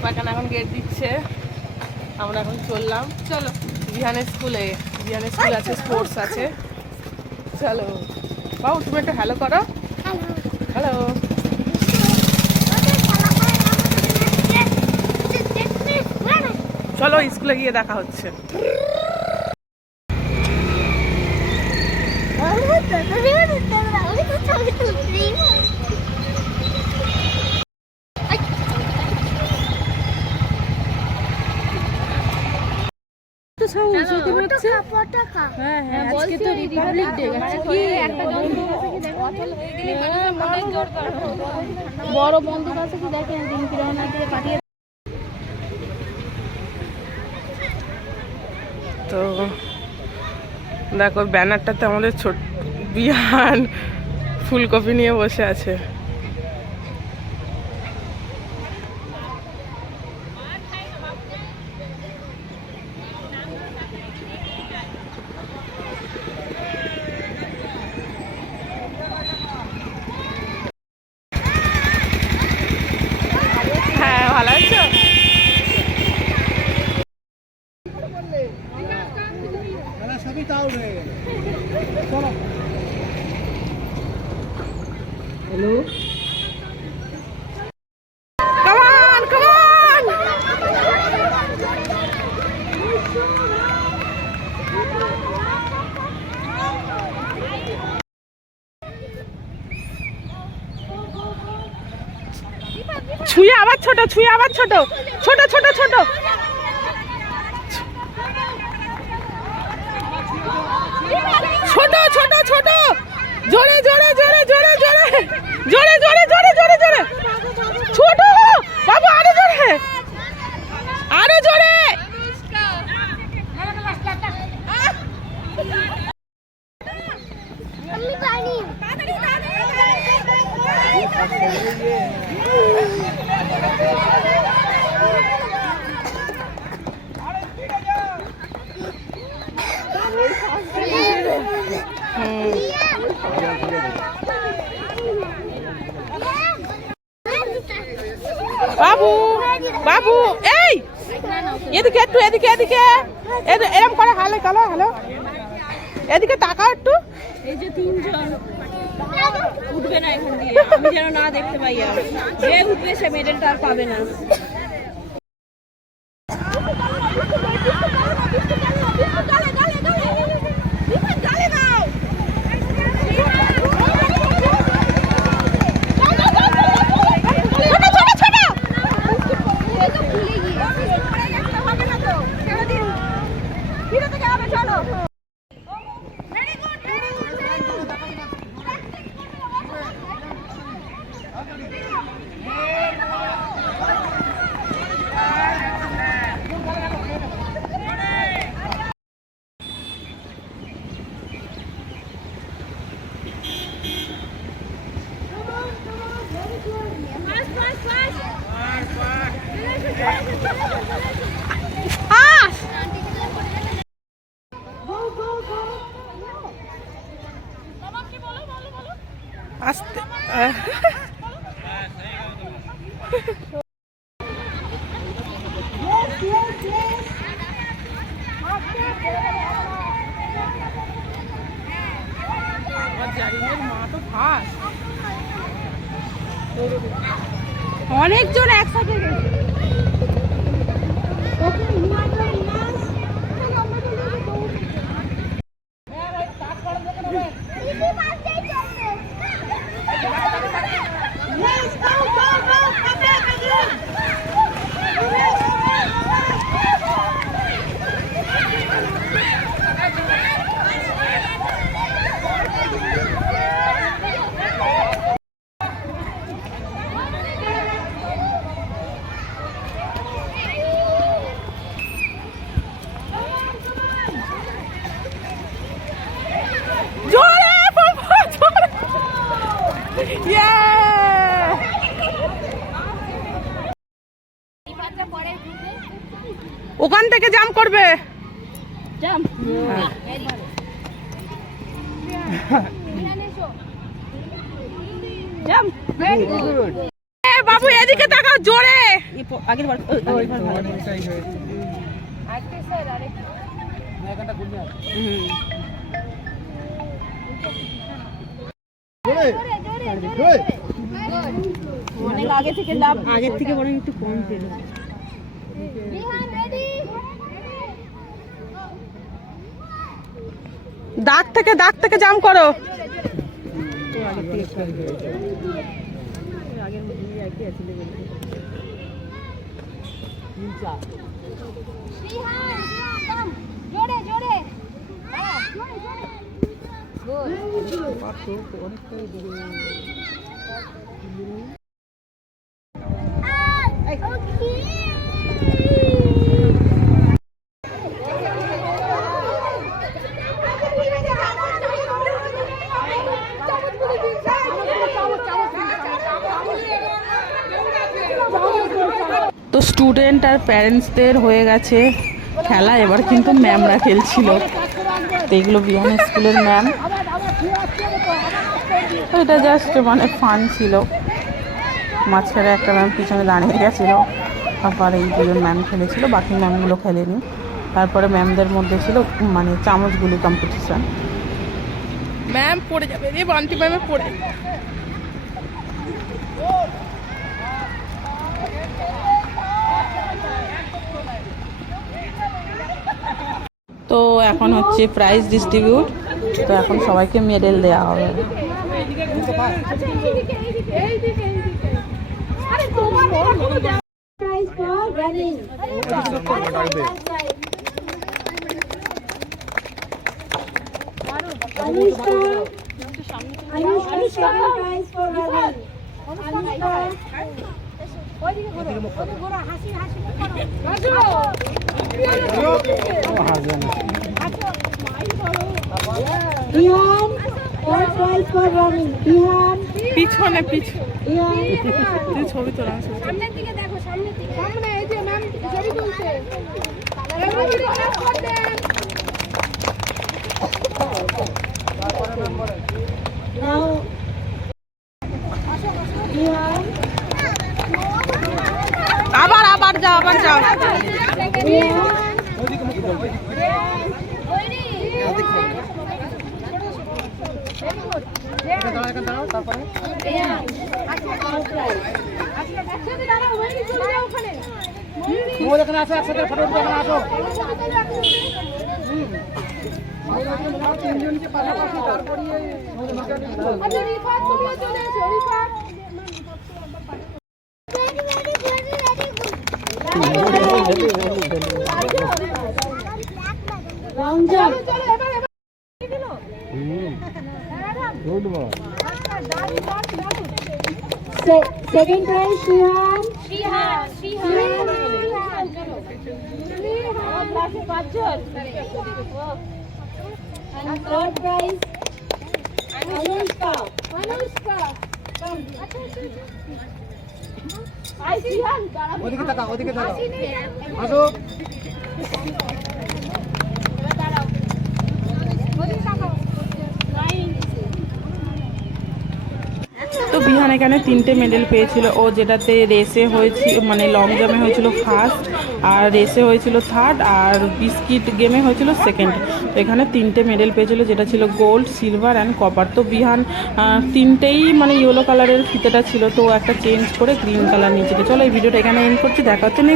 দীপাকান এখন গেট দিচ্ছে, আমরা এখন চললাম। চলো রিহানের স্কুলে, রিহানের স্কুল আছে, স্পোর্টস আছে। চলো বাবু তুমি একটা হ্যালো করো। হ্যালো। চলো স্কুলে গিয়ে দেখা হচ্ছে। বড় বন্ধু আছে কি দেখেন দিন কিরণা দিয়ে পাঠিয়ে। তো দেখো ব্যানারটাতে আমাদের ছোট বিহান ফুলকপি নিয়ে বসে আছে। হ্যাঁ ভালো আছো? হ্যালো ছুঁয়ে আবার ছোট, ছুঁয়ে আবার ছোট, ছোট ছোট ছোট। ছোট ছোট ছোট, জোরে জোরে জোরে জোরে জোরে জোরে জোরে জোরে জোরে জোরে, ছোট বাবু আরো জোরে, আরো জোরে। বাবু বাবু এই এদিকে একটু, এদিকে এদিকে এরকম করে, হ্যালো হ্যালো হ্যালো, এদিকে তাকাও একটু। এই যে তিনজন উঠবে না এখান দিয়ে, আমি যেন না দেখতে পাই, আর যে উঠবে সে মেডেলটা আর পাবে না। আস্তে অনেকজন একসাথে ওখান থেকে জাম্প করবে, বাবু এদিকে তাকাও জোরে। আগের বার অনেক আগে থেকে লাভ, আগের থেকে বরং একটু কম পেল। দাগ থেকে জাম করো। তো স্টুডেন্ট আর প্যারেন্টসদের হয়ে গেছে খেলা, এবার কিন্তু ম্যামরা খেলছিল। তো এগুলো বিহান স্কুলের ম্যাম। এটা জাস্ট মানে ফান ছিল। মাঝখানে একটা ম্যাম পিছনে দাঁড়িয়ে গেছিলো, তারপর এই দুজন ম্যাম খেলেছিল, বাকি ম্যামগুলো খেলেনি। তারপরে ম্যামদের মধ্যে ছিল মানে চামচগুলি কম্পিটিশান। ম্যাম পড়ে যাবে রে, বান্টি ম্যামে পড়ে। তো এখন হচ্ছে প্রাইজ ডিস্ট্রিবিউট। তো এখন সবাইকে মেডেল দেওয়া হবে। পিছনে পিছনে ছবি তোলা, সামনের দিকে দেখো, সামনের দিকে, সামনে এই যে ম্যাম ছবি তুলছে। আবার যাও। Second prize, Shihan. And third prize, Anushka. ওদিকে তাকাও আসো। তো বিহান এখানে 3টে মেডেল পেয়েছিল। ও যেটাতে রেসে হয়েছিল মানে লং জাম্পে হয়েছিল ফার্স্ট, আর রেসে হয়েছিল থার্ড, আর বিস্কিট গেমে হয়েছিল সেকেন্ড। তো এখানে 3টে মেডেল পেয়েছিল, যেটা ছিল গোল্ড, সিলভার অ্যান্ড কপার। তো বিহান 3টেই মানে ইয়েলো কালারের ফিতেটা ছিল, তো একটা চেঞ্জ করে গ্রিন কালার নিয়েছিল। চলো এই ভিডিওটা এখানে এন্ড করছি, দেখা হচ্ছে।